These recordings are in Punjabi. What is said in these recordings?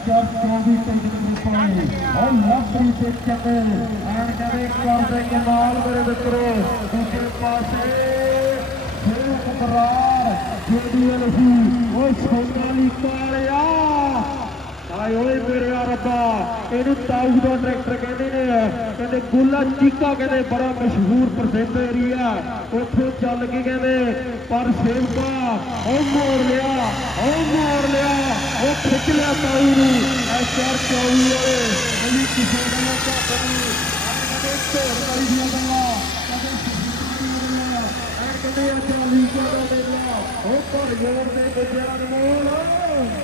ਚਾਰ ਚੌਵੀ ਤਰੀਕ ਨੂੰ ਪਾਏ ਉਹ ਲੱਭੀ ਤੇ ਚੱਲੇ ਐਨ ਕਰੇ ਕਰਦੇ ਕਮਾਲ ਮੇਰੇ ਮਿੱਤਰੋ ਦੂਜੇ ਪਾਸੇ ਫੇਰ ਕਰਾਰ ਜੀਡੀਐਲ ਸੀ ਆਏ ਓਏ ਮੇਰੇ ਰੱਬਾ ਇਹਨੂੰ ਤਾਊ ਦਾ ਟਰੈਕਟਰ ਕਹਿੰਦੇ ਨੇ ਕਹਿੰਦੇ ਗੁੱਲਾ ਚੀਕਾ ਕਹਿੰਦੇ ਬੜਾ ਮਸ਼ਹੂਰ ਪ੍ਰਸਿੱਧ ਏਰੀਆ ਉੱਥੇ ਚੱਲ ਕੇ ਕਹਿੰਦੇ ਪਰ ਸੇਵਕਾ ਉਹ ਮੋੜ ਲਿਆ ਉਹ ਮੋੜ ਲਿਆ ਉਹ ਖਿੱਚ ਲਿਆ ਤਾਊ ਨੂੰ ਐਸਆਰ ਚੌਵੀ ਓਏ ਇਹਦੀ ਕਿਸੇ ਦਾ ਨਾ ਘੱਟ ਨਹੀਂ ਕਹਿੰਦੇ ਢੋਲ ਵਾਲੀ ਦੀਆਂ ਗੱਲਾਂ ਕਹਿੰਦੇ ਸ਼ਹੀਦੀ ਦੀਆਂ ਐ ਕਹਿੰਦੇ ਆ ਚਾਲੀ ਦਾ ਮੇਲਾ ਉਹ ਭਰ ਜੋੜ ਦੇ ਗੁਜਰਾਂ ਨੂੰ ਨਹੀਂ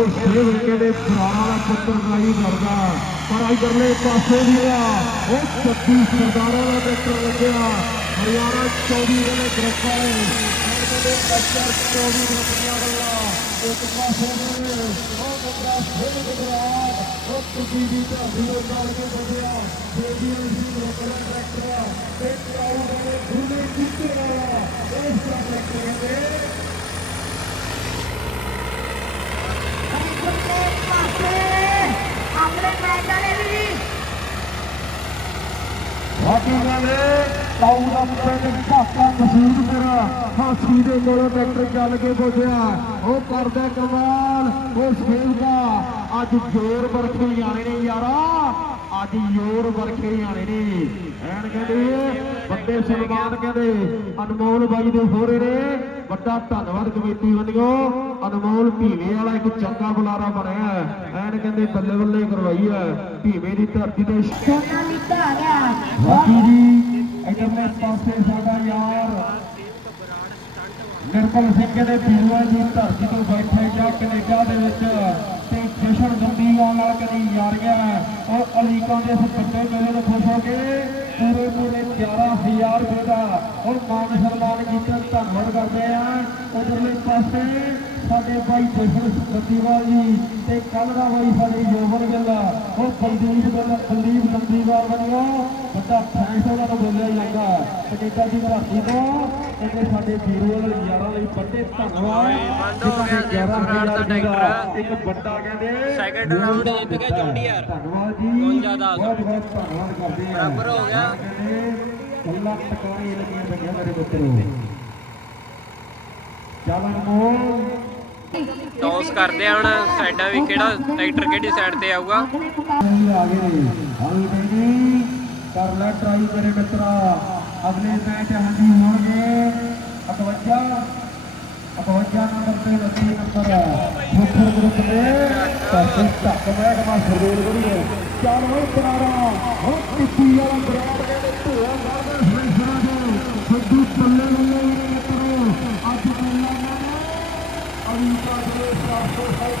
ਉਹ ਸ਼ੇਰ ਕਹਿੰਦੇ ਪੁਰਾਣਾ ਦਾ ਪੁੱਤਰ ਗਾਈ ਕਰਦਾ ਪਰ ਇਧਰਲੇ ਪਾਸੇ ਵੀ ਆ ਉਹ ਛੱਤੀ ਸਰਦਾਰਾਂ ਦਾ ਟਰੈਕਟਰ ਲੱਗਿਆ ਹਰਿਆਣਾ 24 ਦੇ ਗ੍ਰਿਫਤਾਰ ਹੈ ਕਹਿੰਦੇ ਅਸਰ 24 ਰੁਪਈਆ ਗੱਲਾਂ ਇੱਕ ਪਾਸੇ ਨੇ ਉਹ ਮੁੰਡਾ ਫਿਰ ਗੁਜਰਾਤ ਉਹ ਤੁਸੀਂ ਦੀ ਧਰਤੀ ਤੋਂ ਚੱਲ ਕੇ ਵਧਿਆ ਬੇਬੀਆਂ ਦੀ ਟਰੈਕਟਰ ਤੇ ਕਾਉ ਦੇ ਗੁਰਨੇ ਕੀਤੇ ਵਾਲਾ ਇਸ ਦਾ ਟਰੈਕਟਰ ਕਹਿੰਦੇ ਉੱਪਰਲੇ ਪਾਸੇ ਆਪਣੇ ਮੈਦਾਨੇ ਵੀ ਬਾਕੀ ਵਾਲੇ ਕਾਉ ਦਾ ਪਿੰਡ ਭਾਕਾ ਮਸੂਦਪੁਰ ਹਾਸੀ ਦੇ ਕੋਲੋਂ ਟਰੈਕਟਰ ਚੱਲ ਕੇ ਪਹੁੰਚਿਆ ਉਹ ਕਰਦਾ ਕਮਾਲ ਉਹ ਸੇਵਕਾ ਅੱਜ ਜ਼ੋਰ ਵਰਖੇ ਜਾਣੇ ਨੇ ਯਾਰਾ। ਅੱਜ ਜ਼ੋਰ ਵਰਖੇ ਜਾਣੇ ਨੇ। ਐਨ ਕਹਿੰਦੇ ਵੱਡੇ ਸਨਮਾਨ ਕਹਿੰਦੇ ਅਨਮੋਲ ਬਾਈ ਦੇ ਹੋਰੇ ਨੇ। ਵੱਡਾ ਧੰਨਵਾਦ ਕਮੇਟੀ ਵੱਲੋਂ। ਅਨਮੋਲ ਭੀਵੇ ਵਾਲਾ ਇੱਕ ਚੰਗਾ ਬੁਲਾਰਾ ਬਣਿਆ ਐਨ ਕਹਿੰਦੇ ਬੱਲੇ ਬੱਲੇ ਕਰਵਾਈ ਹੈ। ਭੀਵੇ ਦੀ ਧਰਤੀ ਤੇ ਸੋਨਾ ਲਿਖਾ ਆ ਗਿਆ ਜੀ ਇਧਰਲੇ ਪਾਸੇ ਸਾਡਾ ਯਾਰ ਨਿਰਮਲ ਸਿੰਘ ਦੇ ਪੀਰੂਆ ਦੀ ਧਰਤੀ ਤੋਂ ਬੈਠੇ ਜਾਂ ਕੈਨੇਡਾ ਦੇ ਵਿੱਚ ਤੇ ਜਸ਼ਨ ਗੰਦੀਵਾਲ ਨਾਲ ਕਦੀ ਯਾਰੀਆਂ ਉਹ ਅਲੀਕਾਂ ਦੇ ਇਸ ਮੇਲੇ ਨੂੰ ਖੁਸ਼ ਹੋ ਕੇ ਪੂਰੇ ਪੂਰੇ 11000 ਰੁਪਏ ਦਾ ਉਹ ਮਾਨ ਸਨਮਾਨ ਕੀਤਾ, ਧੰਨਵਾਦ ਕਰਦੇ ਆ। ਉਧਰਲੇ ਪਾਸੇ ਸਾਡੇ ਭਾਈ ਜਸ਼ਨ ਗੰਦੀਵਾਲ ਜੀ ਤੇ ਕੱਲ ਦਾ ਭਾਈ ਸਾਡੇ ਯੋਵਨ ਗਿੱਲ, ਉਹ ਬਲਦੀਪ ਗਿੱਲ ਬਲਦੀਪ ਗੰਦੀਵਾਲ ਵੱਲੋਂ ਵੱਡਾ ਫੈਂਸ ਉਹਨਾਂ ਨੂੰ ਬੋਲਿਆ ਜਾਂਦਾ ਕੈਨੇਡਾ ਦੀ ਧਰਤੀ ਤੋਂ ਇਹਨੇ ਸਾਡੇ ਵੀਰੋ ਵਾਲੇ ਯਾਰਾਂ ਲਈ ਵੱਡੇ ਧੰਨਵਾਦ। ਬੰਦ ਹੋ ਗਿਆ ਜੀ ਬਰਾੜ ਦਾ ਟਰੈਕਟਰ। ਇੱਕ ਵੱਡਾ ਕਹਿੰਦੇ। ਸੈਕਿੰਡ ਰਾਊਂਡ ਜਿੱਤ ਗਿਆ ਜੌਂਡੀ ਯਾਰ। ਧੰਨਵਾਦ ਜੀ। 52 ਦਾ। ਬਹੁਤ ਬਹੁਤ ਧੰਨਵਾਦ ਕਰਦੇ ਆ ਬਰਾਬਰ ਹੋ ਗਿਆ। ਕੱਲਾ ਟਕਾਰੇ ਲੱਗੀਆਂ ਪਈਆਂ ਮੇਰੇ ਮਿੱਤਰੋ ਚੱਲ ਅਨਮੋਲ ਟੌਸ ਕਰਦੇ ਆ ਹੁਣ ਸਾਈਡਾਂ ਵੀ ਕਿਹੜਾ ਟਰੈਕਟਰ ਕਿਹੜੀ ਸਾਈਡ ਤੇ ਆਊਗਾ? ਆ ਗਏ। ਕਰ ਲੈ ਟਰਾਈ ਮੇਰੇ ਮਿੱਤਰਾ। ਅਗਲੇ ਮੈਚ ਹਾਂਜੀ ਹੋਣਗੇ। 51 51 ਨੰਬਰ ਤੇ 29 ਨੰਬਰ ਫੁੱਫਰ ਗਰੁੱਪ ਦੇ ਪਾਸੇ ਧੱਕ ਮੈਂ ਕਮਾ ਸਰਦੂਰ ਗੜੀ ਹੈ ਚੱਲ ਹੋਏ ਕਿਨਾਰਾ ਹੋ ਟਿੱਪੀ ਵਾਲਾ ਬਰਾੜ ਕਹਿੰਦੇ ਧੂਆ ਮਾਰਦਾ ਫੈਸਲਾ ਜੋ ਸੱਦੂ ਪੱਲੇ ਵੱਲੇ ਮਿੱਤਰੋ। ਅੱਜ ਮੇਲਾ ਨਾ ਅਲੀ ਦਾ ਦੇ ਸਾਫੋ ਸਾਈਡ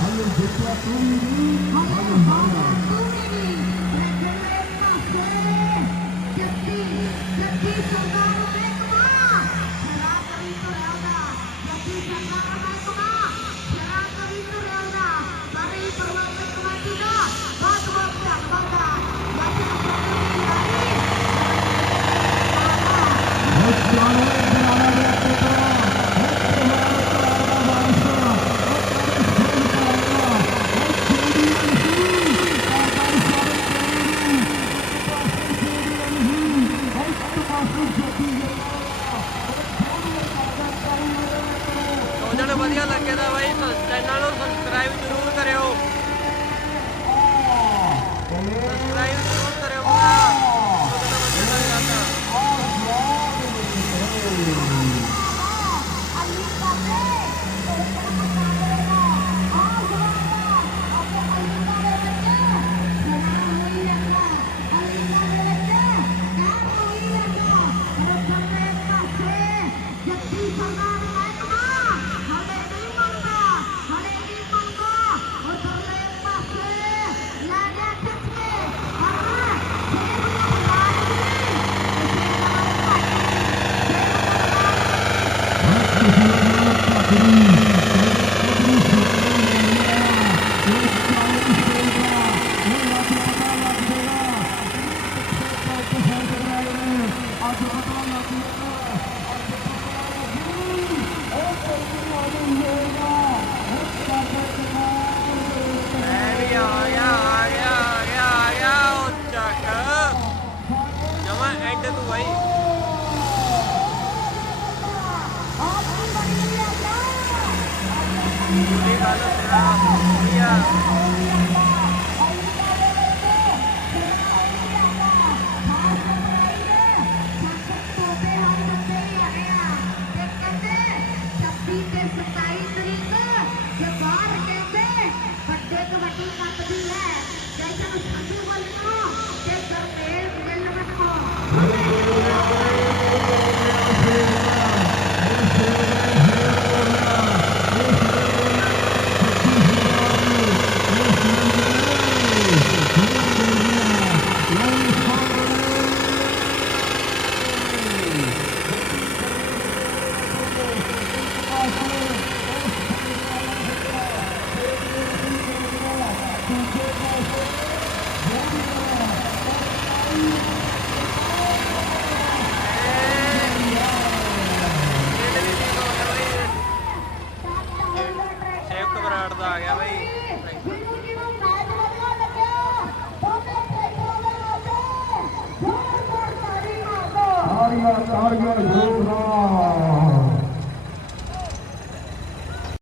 Hallelujah. ਸੋ ਵਧੀਆ ਲੱਗੇ ਦਾ ਬਾਈ ਚੈਨਲ ਨੂੰ ਸਬਸਕ੍ਰਾਈਬ ਜ਼ਰੂਰ Hallelujah.